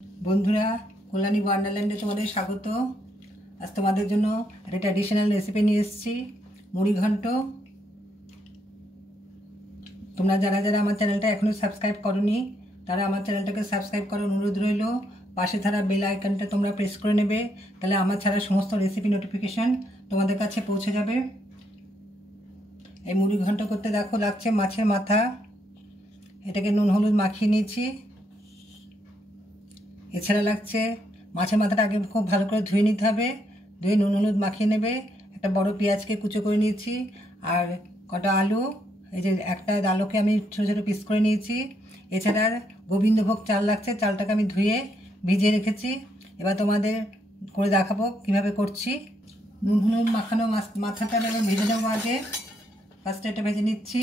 বন্ধুরা, কল্যাণী ওয়ান্ডারল্যান্ডে তোমাদের স্বাগত। আজ তোমাদের জন্য একটা ট্র্যাডিশনাল রেসিপি নিয়ে এসেছি, মুড়ি ঘন্ট। তোমরা যারা যারা আমার চ্যানেলটা এখনও সাবস্ক্রাইব করোনি তারা আমার চ্যানেলটাকে সাবস্ক্রাইব করার অনুরোধ রইল। পাশে থাকা বেল আইকনটা তোমরা প্রেস করে নেবে, তাহলে আমার ছাড়া সমস্ত রেসিপি নোটিফিকেশান তোমাদের কাছে পৌঁছে যাবে। এই মুড়ি ঘন্ট করতে দেখো লাগছে মাছের মাথা, এটাকে নুন হলুদ মাখিয়ে নিয়েছি। এছাড়া লাগছে মাছের মাথাটা আগে খুব ভালো করে ধুয়ে নিতে হবে, ধুয়ে নুন হলুদ মাখিয়ে নেবে। একটা বড় পেঁয়াজকে কুচো করে নিয়েছি, আর কটা আলু, এই যে একটা আলুকে আমি ছোটো ছোটো পিস করে নিয়েছি। এছাড়া গোবিন্দভোগ চাল লাগছে, চালটাকে আমি ধুয়ে ভিজিয়ে রেখেছি। এবার তোমাদের করে দেখাবো কীভাবে করছি। নুন হলুদ মাখানো মাথাটা আমি ভেজে নেবো। আগে ফার্স্টে এটা ভেজে নিচ্ছি।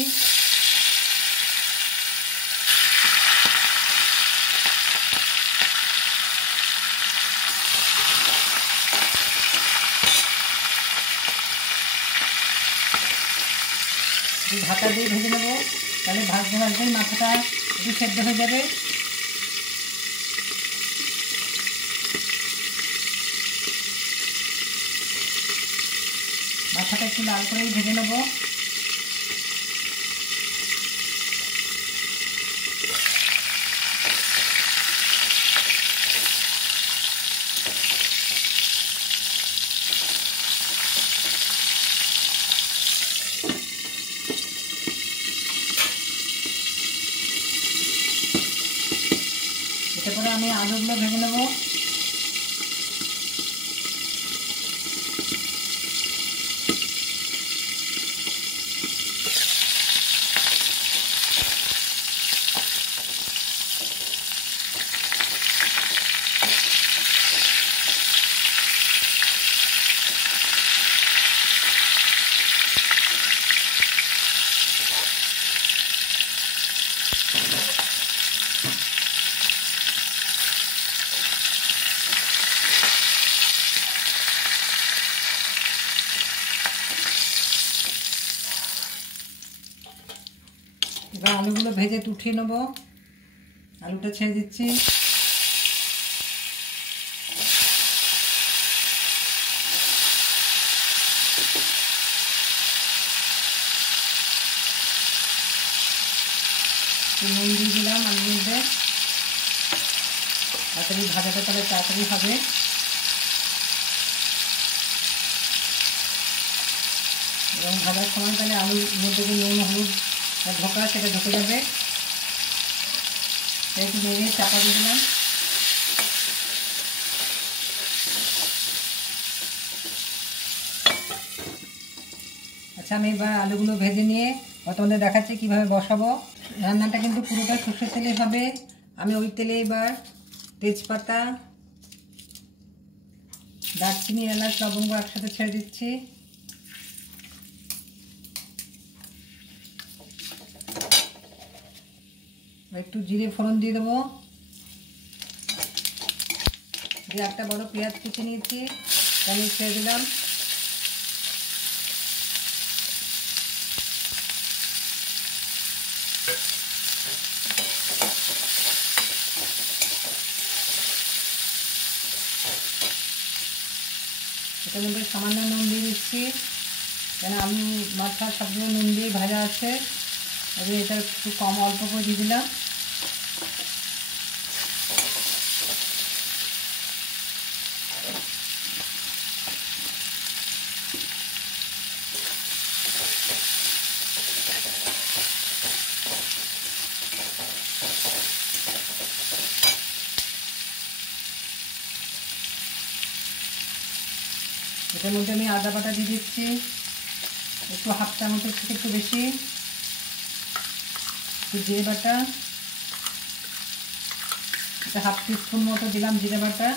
ঢাকা দিয়ে ভেজে নেবো, তাহলে ভাজতে ভাজতে মাথাটা একটু সেদ্ধ হয়ে যাবে। মাথাটা একটু লাল করেই ভেজে নেবো। এরপরে আমি আলুগুলো ভেজে নেব। এবার আলুগুলো ভেজে উঠিয়ে নেবো। আলুটা ছেড়ে দিচ্ছি। নুন দিয়ে দিলাম আলুর মধ্যে, তাড়াতাড়ি ভাজাটা তাহলে তাড়াতাড়ি হবে। এবং ভাজার সময় তাহলে আলুর মধ্যে যে নুন হলুদ ঢোকা সেটা ঢুকে যাবে। একটু নেড়ে চাপা দিয়ে দিলাম। আচ্ছা, আমি এবার আলুগুলো ভেজে নিয়ে তোমাদের দেখাচ্ছি কীভাবে বসাবো। রান্নাটা কিন্তু পুরোটা সর্ষের তেলে হবে। আমি ওই তেলে এবার তেজপাতা, দারচিনি, এলাচ, লবঙ্গ একসাথে ছেড়ে দিচ্ছি। একটু জিরে ফোড়ন দিয়ে দেবো। দিয়ে একটা বড় পেঁয়াজ কুচি নিয়েছি, আমি ছেড়ে দিলাম। এটার মধ্যে সামান্য নুন দিয়ে দিচ্ছি, কেন আলু মাথা সবগুলো নুন দিয়ে ভাজা আছে। এবার এটা একটু কম অল্প করে দিয়ে দিলাম। এটার মধ্যে আমি আদা বাটা দিয়ে দিচ্ছি, একটু হাফ চামচের থেকে একটু বেশি। একটু জিরে বাটা, এটা হাফ টিস্পুন মতো দিলাম জিরে বাটা।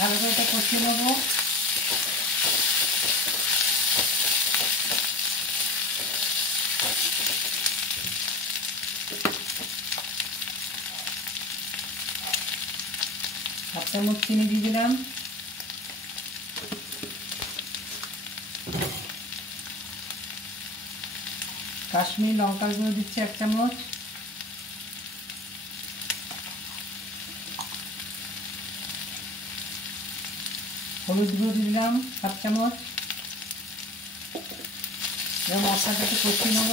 ভালো করে এটা কষিয়ে নেবো। 1 চামচ চিনি দিয়ে দিলাম। কাশ্মীরি লঙ্কার গুঁড়ো দিচ্ছি 1 চামচ। হলুদ গুঁড়ো দিয়ে দিলাম 7 চামচ। এবার মশলাটাকে কষিয়ে নেব।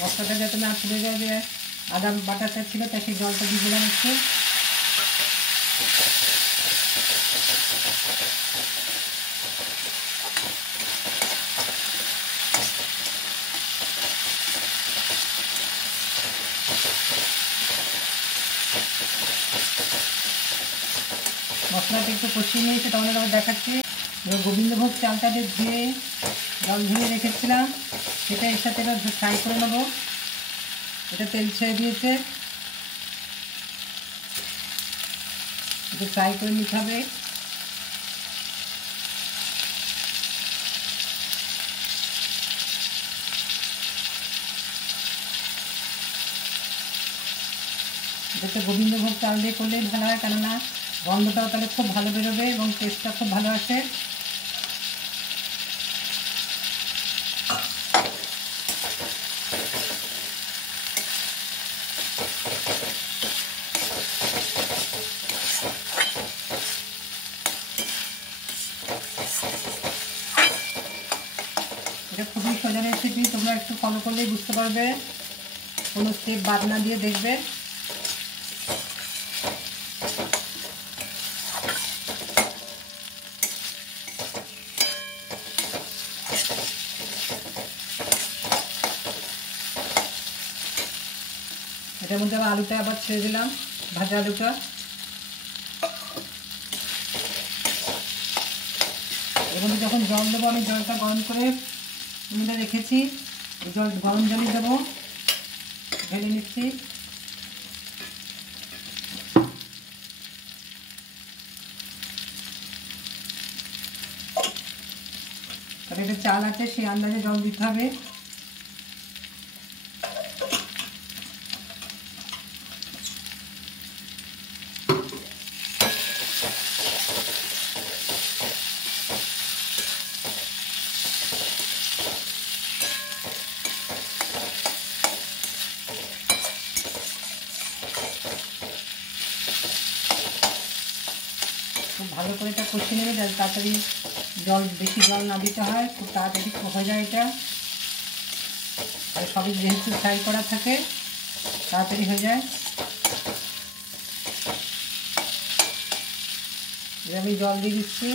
মশলাটা যাতে না পুড়ে যায়, যে আদা বাটাটা ছিল তাই সেই জলটা দিয়ে দিলাম একটু। মশলাটা একটু কষিয়ে নিয়েছে, তাহলে আবার দেখাচ্ছি। এবার গোবিন্দভোগ চালটা যে ধুয়ে জল ধুয়ে রেখেছিলাম সেটা এর সাথে এবার ফ্রাই করে নেবো। এটা তেল ছেড়ে দিয়েছে, একটু ফ্রাই করে নিতে হবে। এটা গোবিন্দভোগ চাল দিয়ে করলেই ভালো হয়, কেননা গন্ধটাও তাহলে খুব ভালো বেরোবে এবং টেস্টটা খুব ভালো আসে। এটা খুবই সোজা রেসিপি, তোমরা একটু ফলো করলেই বুঝতে পারবে, কোনো স্টেপ বাদ না দিয়ে দেখবে। এটার মধ্যে আবার আলুটা আবার ছেড়ে দিলাম, ভাজা আলুটা। এর মধ্যে যখন জল দেবো, আমি জলটা গরম করে মধ্যে রেখেছি, জল গরম জলই দেবো। ঢেলে নিচ্ছি। তবে এটা চাল আছে, সেই আন্দাজে জল দিতে হবে। খুব ভালো করে এটা কষিয়ে নেবে, যাতে তাড়াতাড়ি বেশি জল না দিতে হয়, খুব তাড়াতাড়ি হয়ে যায় এটা। আর সবই যেহেতু ফ্রাই করা থাকে তাড়াতাড়ি হয়ে যায়। এবার আমি জল দিয়ে দিচ্ছি।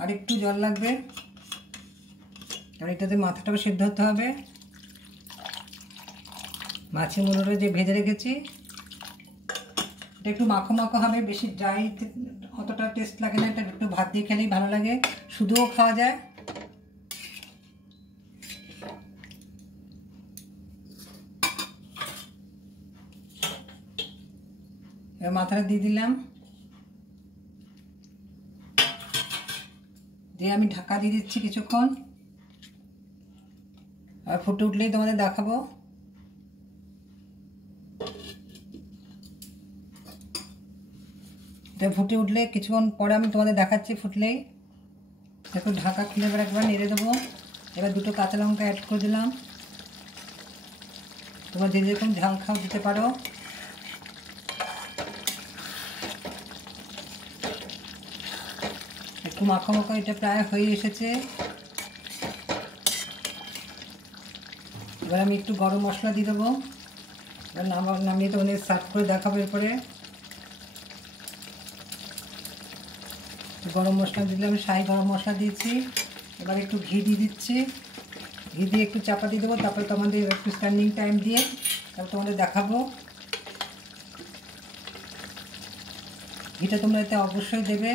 আর একটু জল লাগবে, আর এটাতে মাথাটাও সিদ্ধ হতে হবে। মাছের মুড়োটা যে ভেজে রেখেছি এটা একটু মাখো মাখো হবে, বেশি ড্রাই অতটা টেস্ট লাগে না। এটা একটু ভাত দিয়ে খেলেই ভালো লাগে, শুধুও খাওয়া যায়। এবার মাথাটা দিয়ে দিলাম, দিয়ে আমি ঢাকা দিয়ে দিচ্ছি কিছুক্ষণ। আর ফুটে উঠলেই তোমাদের দেখাবো। এটা ফুটে উঠলে কিছুক্ষণ পরে আমি তোমাদের দেখাচ্ছি। ফুটলেই একটু ঢাকা খুলে এবার একবার নেড়ে দেবো। এবার 2টো কাঁচা লঙ্কা অ্যাড করে দিলাম। তোমরা যে যেরকম ঝাল খাও দিতে পারো। একটু মাখো মাখো এটা প্রায় হয়ে এসেছে। এবার আমি একটু গরম মশলা দিয়ে দেবো। এবার নামিয়ে তোমাদের সার্ভ করে দেখাবো। এরপরে গরম মশলা দিলাম, শাহি গরম মশলা দিয়েছি। এবার একটু ঘি দিয়ে দিচ্ছি, ঘি দিয়ে একটু চাপা দিয়ে দেবো। তারপরে তোমাদের একটু স্ট্যান্ডিং টাইম দিয়ে তারপর তোমাদের দেখাবো। ঘিটা তোমরা এতে অবশ্যই দেবে।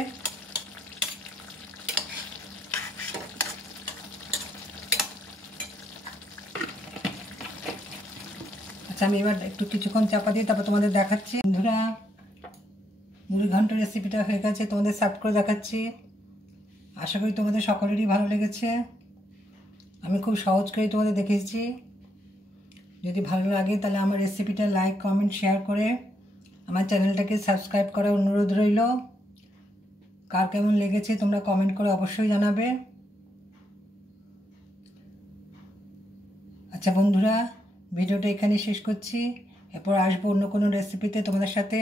আচ্ছা, আচ্ছা, আমি এবার একটু কিছুক্ষণ চাপা দিই, তারপর তোমাদের দেখাচ্ছি। বন্ধুরা, মুড়ি ঘন্ট রেসিপিটা হয়ে গেছে, তোমাদের সার্ভ করে দেখাচ্ছি। আশা করি তোমাদের সকলেরই ভালো লেগেছে। আমি খুব সহজ করে তোমাদের দেখিয়েছি। যদি ভালো লাগে তাহলে আমার রেসিপিটা লাইক, কমেন্ট, শেয়ার করে আমার চ্যানেলটাকে সাবস্ক্রাইব করার অনুরোধ রইল। কার কেমন লেগেছে তোমরা কমেন্ট করে অবশ্যই জানাবে। আচ্ছা বন্ধুরা, ভিডিওটা এখানে শেষ করছি। এরপর আসবো অন্য কোনো রেসিপিতে তোমাদের সাথে।